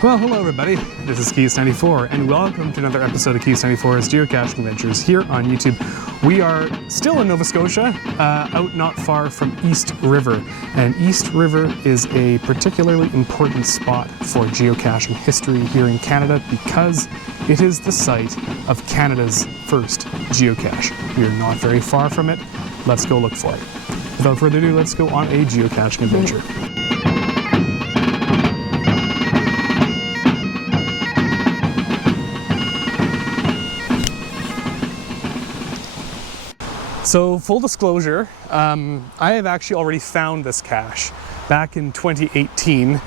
Well, hello everybody, this is Keys94 and welcome to another episode of Keys94's Geocaching Adventures here on YouTube. We are still in Nova Scotia, out not far from East River, and East River is a particularly important spot for geocaching history here in Canada because it is the site of Canada's first geocache. We are not very far from it. Let's go look for it. Without further ado, let's go on a geocaching adventure. So, full disclosure, I have actually already found this cache. Back in 2018,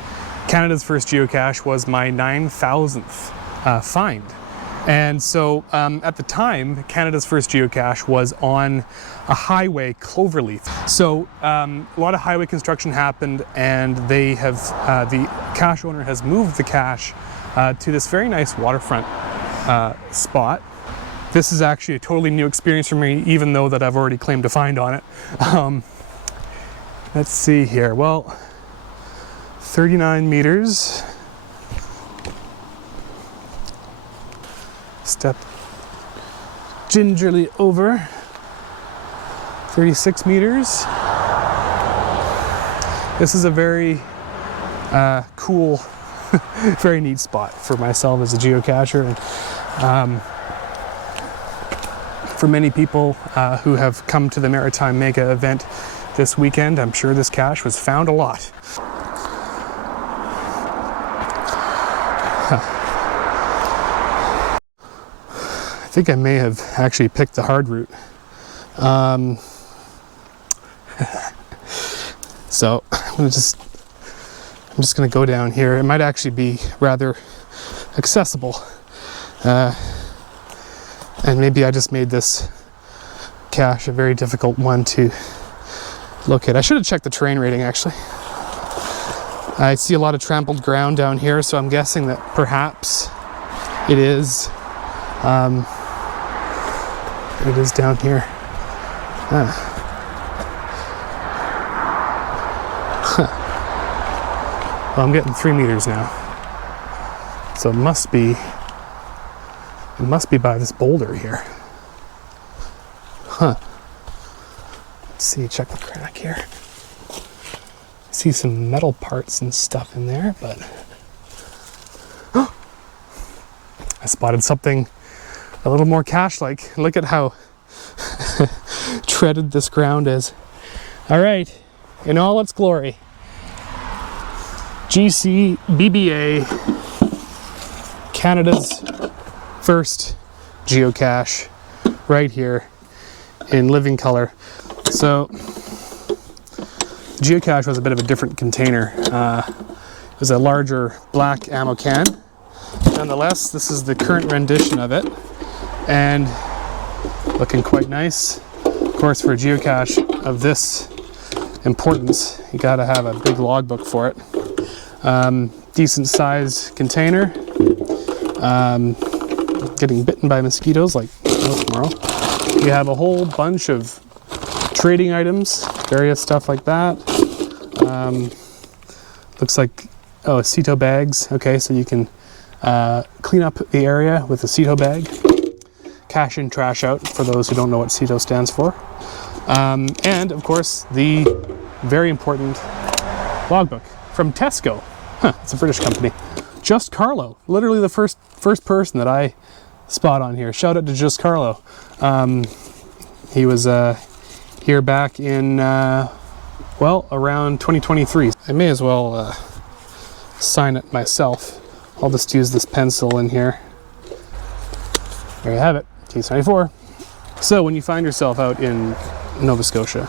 Canada's first geocache was my 9,000th find. And so, at the time, Canada's first geocache was on a highway, Cloverleaf. So, a lot of highway construction happened, and they have, the cache owner has moved the cache to this very nice waterfront spot. This is actually a totally new experience for me, even though that I've already claimed to find on it. Let's see here. Well, 39 meters. Step gingerly over. 36 meters. This is a very cool, very neat spot for myself as a geocacher. And, for many people who have come to the Maritime Mega event this weekend, I'm sure this cache was found a lot. I think I may have actually picked the hard route. So I'm just gonna go down here. It might actually be rather accessible. And maybe I just made this cache a very difficult one to locate. I should have checked the terrain rating actually. I see a lot of trampled ground down here, so I'm guessing that perhaps it is down here. Well, I'm getting 3 meters now. So it must be by this boulder here. Huh. Let's see, check the crack here. I see some metal parts and stuff in there, but I spotted something a little more cache-like. Look at how treaded this ground is. All right, in all its glory. GCBBA, Canada's first geocache, right here in living color. So geocache was a bit of a different container. It was a larger black ammo can. Nonetheless, this is the current rendition of it, and looking quite nice. Of course, for a geocache of this importance, you gotta have a big logbook for it. Decent size container. Getting bitten by mosquitoes like no tomorrow. You have a whole bunch of trading items, various stuff like that. Looks like, oh, aceto bags. Okay, so you can clean up the area with a aceto bag. Cash in, trash out, for those who don't know what aceto stands for. And of course, the very important logbook from Tesco. Huh, it's a British company. Just Carlo, literally the first person that I spot on here. Shout out to Just Carlo. He was here back in, well, around 2023. I may as well sign it myself. I'll just use this pencil in here. There you have it, case 94. So when you find yourself out in Nova Scotia,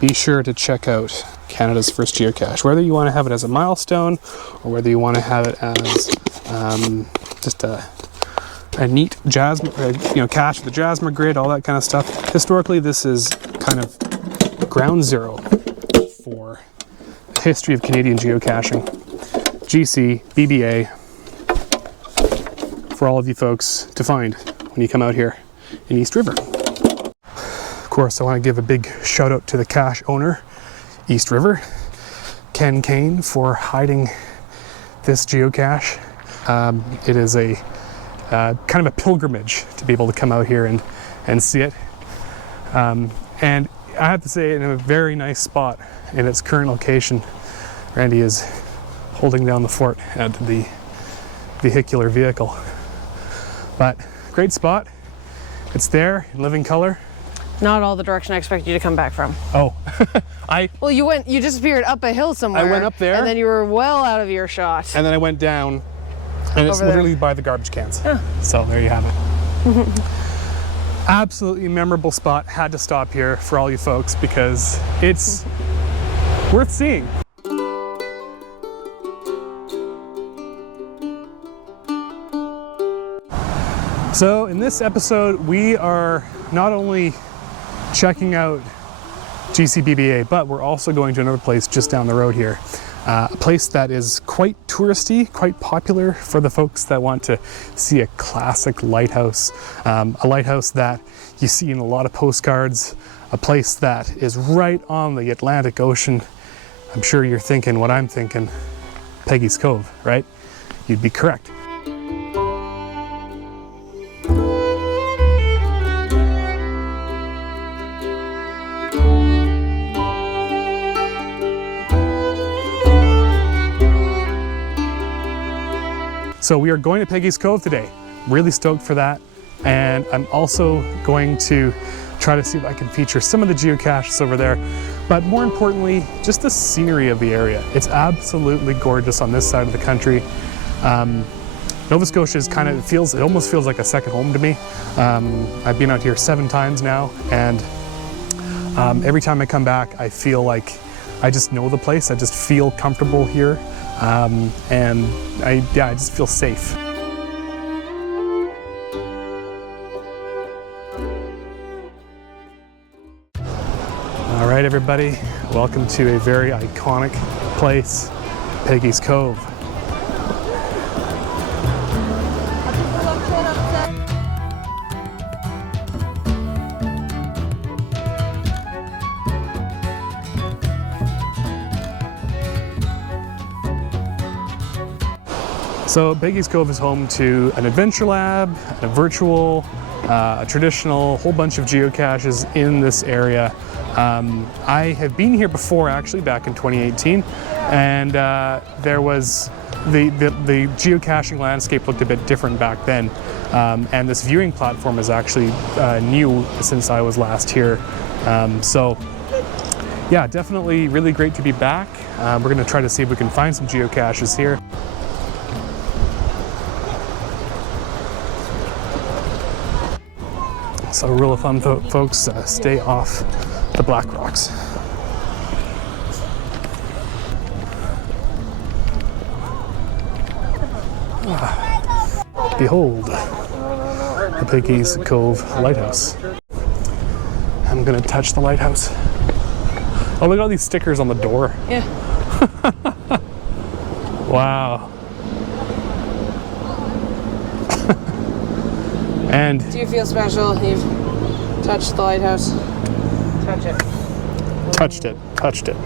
be sure to check out Canada's first geocache. Whether you want to have it as a milestone or whether you want to have it as just a neat cache with the Jasmer grid, all that kind of stuff. Historically, this is kind of ground zero for the history of Canadian geocaching. GCBBA for all of you folks to find when you come out here in East River. Of course, I want to give a big shout out to the cache owner, East River, Ken Kane, for hiding this geocache. It is a kind of a pilgrimage to be able to come out here and see it. And I have to say, in a very nice spot in its current location. Randy is holding down the fort at the vehicular vehicle. But great spot. It's there in living color. Not all the direction I expected you to come back from. Oh, Well, you disappeared up a hill somewhere. I went up there. And then you were well out of earshot. And then I went down, and it's literally by the garbage cans. Yeah. So there you have it. Absolutely memorable spot. Had to stop here for all you folks because it's worth seeing. So in this episode, we are not only checking out GCBBA, but we're also going to another place just down the road here. A place that is quite touristy, quite popular for the folks that want to see a classic lighthouse. A lighthouse that you see in a lot of postcards, a place that is right on the Atlantic Ocean. I'm sure you're thinking what I'm thinking, Peggy's Cove, right? You'd be correct. So we are going to Peggy's Cove today. Really stoked for that. And I'm also going to try to see if I can feature some of the geocaches over there. But more importantly, just the scenery of the area. It's absolutely gorgeous on this side of the country. Nova Scotia is it almost feels like a second home to me. I've been out here 7 times now, and every time I come back, I feel like I just know the place. I just feel comfortable here. And I just feel safe. All right, everybody, welcome to a very iconic place, Peggy's Cove. So Peggy's Cove is home to an adventure lab, a virtual, a traditional, whole bunch of geocaches in this area. I have been here before, actually, back in 2018, and there was the geocaching landscape looked a bit different back then, and this viewing platform is actually new since I was last here. So yeah, definitely really great to be back. We're going to try to see if we can find some geocaches here. So rule of thumb, folks, stay off the black rocks. Behold, the Peggy's Cove lighthouse. I'm gonna touch the lighthouse. Oh, look at all these stickers on the door. Yeah. Wow. And do you feel special? You've touched the lighthouse. Touch it. Touched it.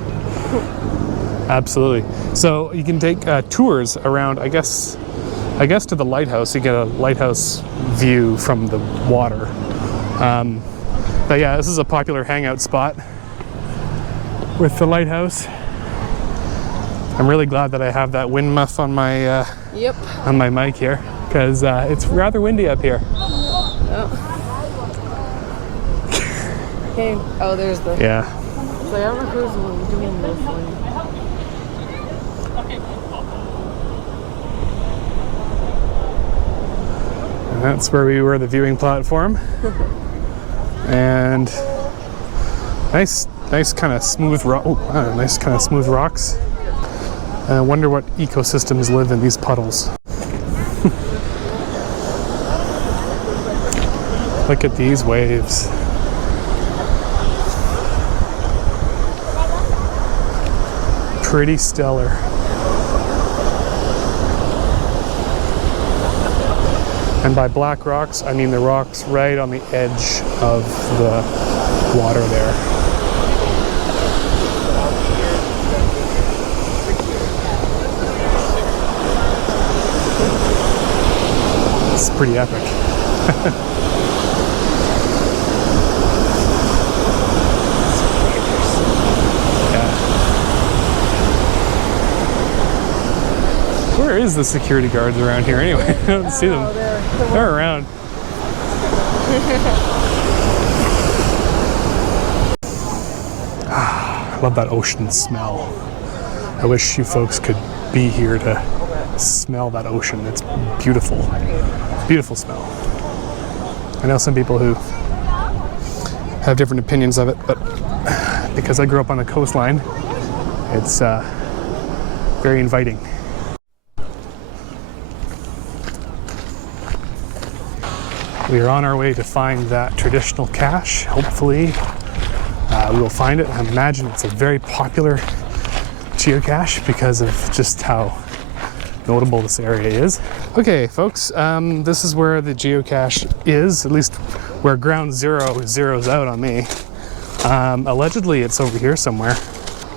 Absolutely. So you can take tours around, I guess to the lighthouse. You get a lighthouse view from the water. But yeah, this is a popular hangout spot with the lighthouse. I'm really glad that I have that wind muff on my on my mic here, because it's rather windy up here. Okay. Oh, there's the. Yeah. So I don't know who's doing this one. That's where we were, the viewing platform. And nice kind of smooth nice kind of smooth rocks. I wonder what ecosystems live in these puddles. Look at these waves. Pretty stellar. And by black rocks, I mean the rocks right on the edge of the water there. It's pretty epic. Where is the security guards around here anyway? I don't see them. They're around. I love that ocean smell. I wish you folks could be here to smell that ocean. It's beautiful. Beautiful smell. I know some people who have different opinions of it, but because I grew up on the coastline, it's very inviting. We are on our way to find that traditional cache. Hopefully we will find it. I imagine it's a very popular geocache because of just how notable this area is. Okay, folks, this is where the geocache is, at least where ground zero zeroes out on me. Allegedly, it's over here somewhere.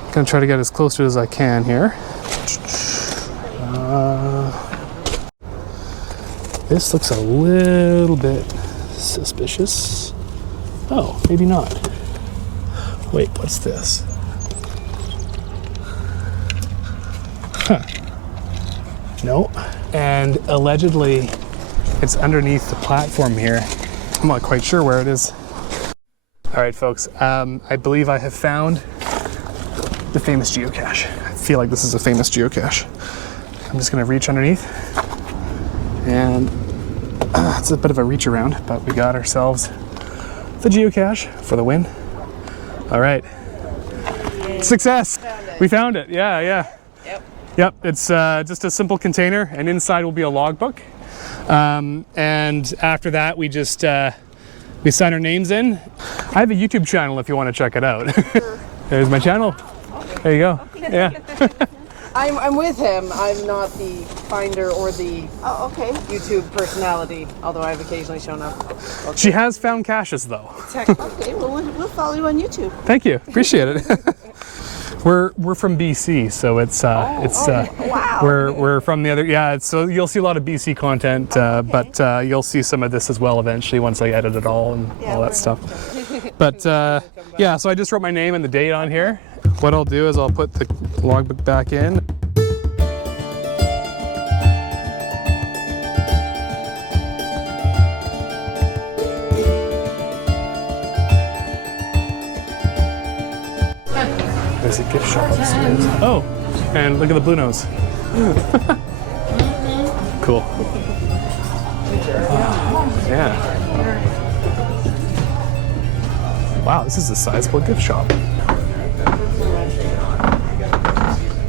I'm gonna try to get as close to it as I can here. This looks a little bit suspicious. Oh, maybe not. Wait, what's this? Huh. No. And allegedly, it's underneath the platform here. I'm not quite sure where it is. All right, folks, I believe I have found the famous geocache. I feel like this is a famous geocache. I'm just gonna reach underneath. And it's a bit of a reach around, but we got ourselves the geocache for the win. All right. Yay. Success! We found it, yeah. Yep, it's just a simple container, and inside will be a logbook. And after that, we just we sign our names in. I have a YouTube channel if you want to check it out. Sure. There's my channel. There you go. Okay. Yeah. I'm with him. I'm not the finder or the YouTube personality, although I've occasionally shown up. Okay. She has found caches though. Okay, well we'll follow you on YouTube. Thank you. Appreciate it. We're from BC, so wow. We're from the other so you'll see a lot of BC content, but you'll see some of this as well eventually once I edit it all and all that stuff. But yeah, so I just wrote my name and the date on here. What I'll do is I'll put the logbook back in. There's a gift shop upstairs. Oh, and look at the blue nose. Cool. Yeah. Wow, this is a sizable gift shop.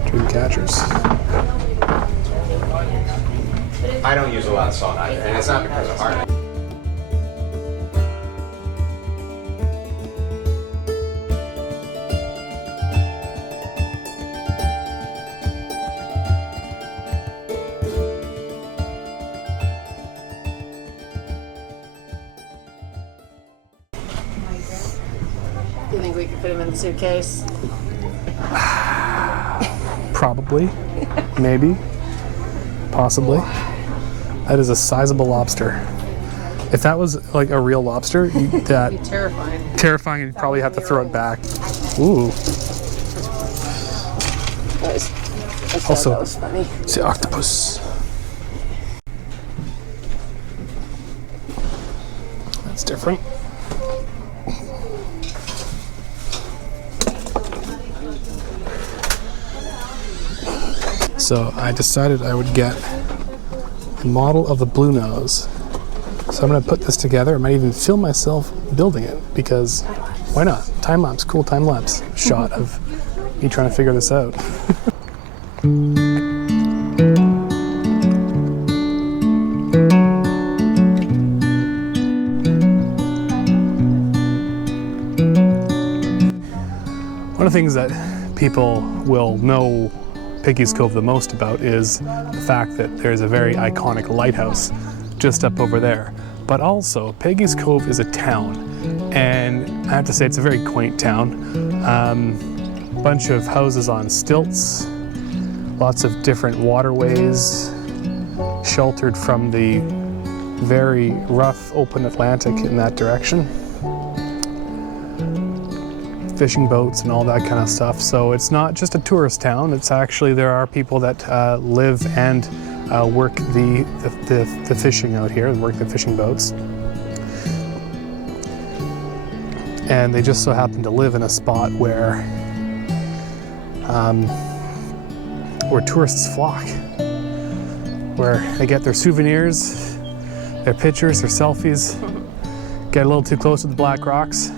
Geocachers. I don't use a lot of salt either, and it's not because of heart. Do you think we could fit him in the suitcase? Probably, maybe, possibly. That is a sizable lobster. If that was like a real lobster, that It'd be terrifying. Terrifying. You'd probably have to throw it back. Ooh. Also, that was funny. it's the octopus. That's different. So I decided I would get a model of the blue nose So I'm gonna put this together. I might even film myself building it because why not? Time lapse, cool time lapse shot of me trying to figure this out. One of the things that people will know Peggy's Cove the most about is the fact that there's a very iconic lighthouse just up over there. But also, Peggy's Cove is a town, and I have to say it's a very quaint town. Bunch of houses on stilts, lots of different waterways, sheltered from the very rough open Atlantic in that direction. Fishing boats and all that kind of stuff. So it's not just a tourist town, it's actually, there are people that live and work the fishing out here, work the fishing boats. And they just so happen to live in a spot where tourists flock, where they get their souvenirs, their pictures, their selfies, get a little too close to the black rocks.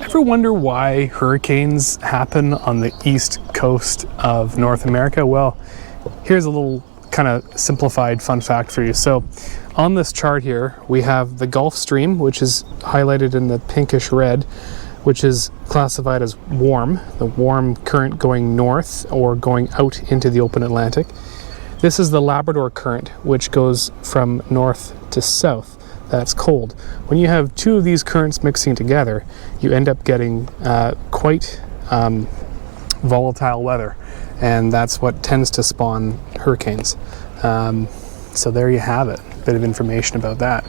Ever wonder why hurricanes happen on the east coast of North America? Well, here's a little kind of simplified fun fact for you. So on this chart here, we have the Gulf Stream, which is highlighted in the pinkish red, which is classified as warm, the warm current going north or going out into the open Atlantic. This is the Labrador Current, which goes from north to south. That's cold. When you have two of these currents mixing together, you end up getting quite volatile weather, and that's what tends to spawn hurricanes. So there you have it, a bit of information about that.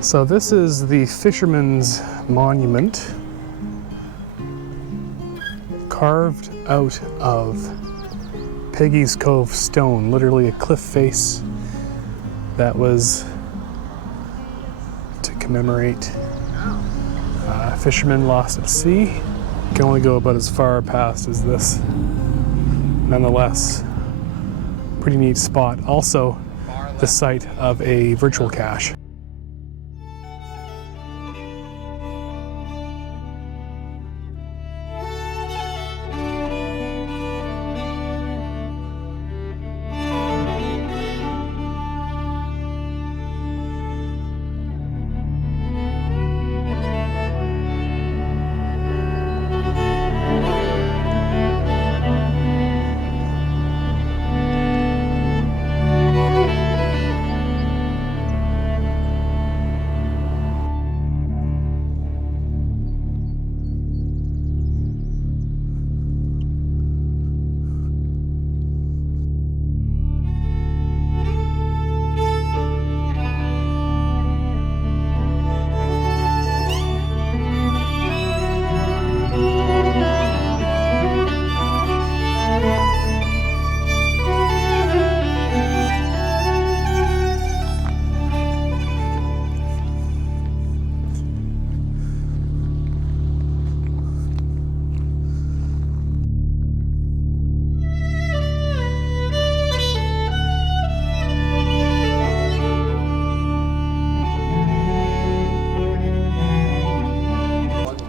So this is the Fisherman's Monument, carved out of Peggy's Cove stone, literally a cliff face that was to commemorate a fisherman lost at sea. Can only go about as far past as this. Nonetheless, pretty neat spot. Also, the site of a virtual cache.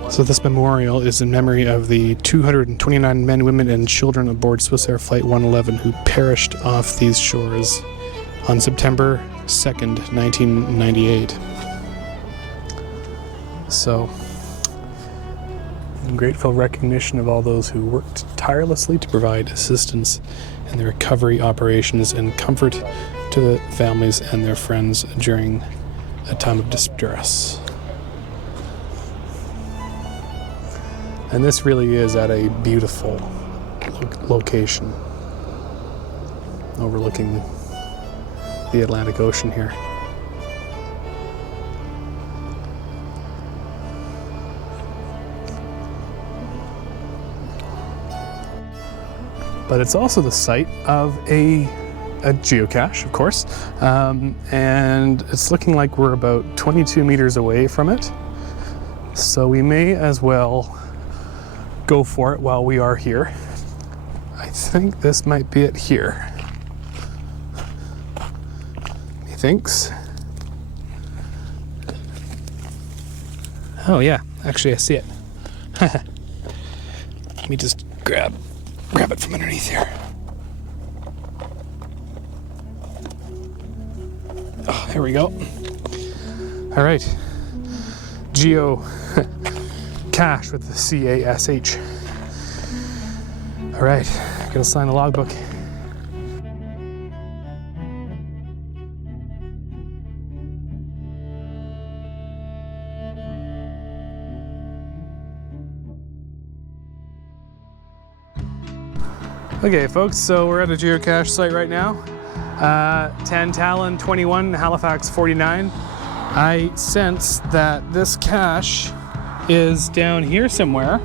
So this memorial is in memory of the 229 men, women, and children aboard Swiss Air Flight 111 who perished off these shores on September 2nd, 1998. So, in grateful recognition of all those who worked tirelessly to provide assistance in the recovery operations and comfort to the families and their friends during a time of distress. And this really is at a beautiful location overlooking the Atlantic Ocean here. But it's also the site of a geocache, of course, and it's looking like we're about 22 meters away from it. So we may as well go for it while we are here. I think this might be it here. Methinks. Oh yeah, actually I see it. Let me just grab it from underneath here. Oh, there we go. All right. Geocache with the C-A-S-H. All right, gotta sign the logbook. Okay folks, so we're at a geocache site right now. 10 Talon 21, Halifax 49. I sense that this cache is down here somewhere.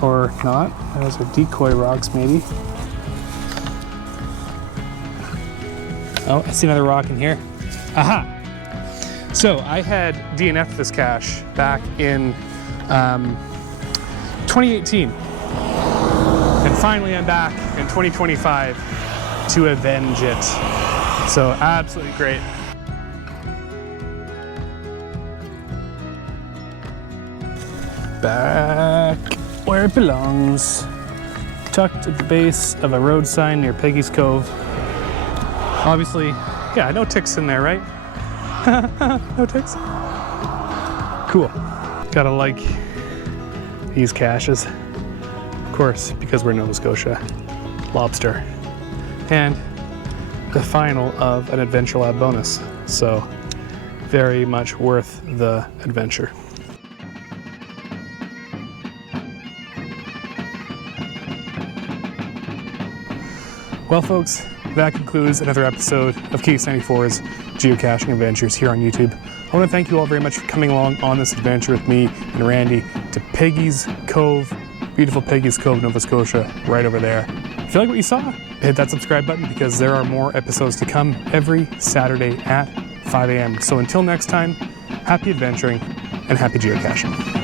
Or not. Those are decoy rocks maybe. Oh, I see another rock in here. Aha! So I had DNF'd this cache back in 2018. And finally I'm back in 2025 to avenge it. So absolutely great. Back where it belongs. Tucked at the base of a road sign near Peggy's Cove. Obviously, yeah, no ticks in there, right? No ticks? Cool. Gotta like these caches. Of course, because we're Nova Scotia. Lobster. And the final of an Adventure Lab bonus. So, very much worth the adventure. Well folks, that concludes another episode of Case 94's Geocaching Adventures here on YouTube. I want to thank you all very much for coming along on this adventure with me and Randy to Peggy's Cove, beautiful Peggy's Cove, Nova Scotia, right over there. If you like what you saw, hit that subscribe button because there are more episodes to come every Saturday at 5 a.m. So until next time, happy adventuring and happy geocaching.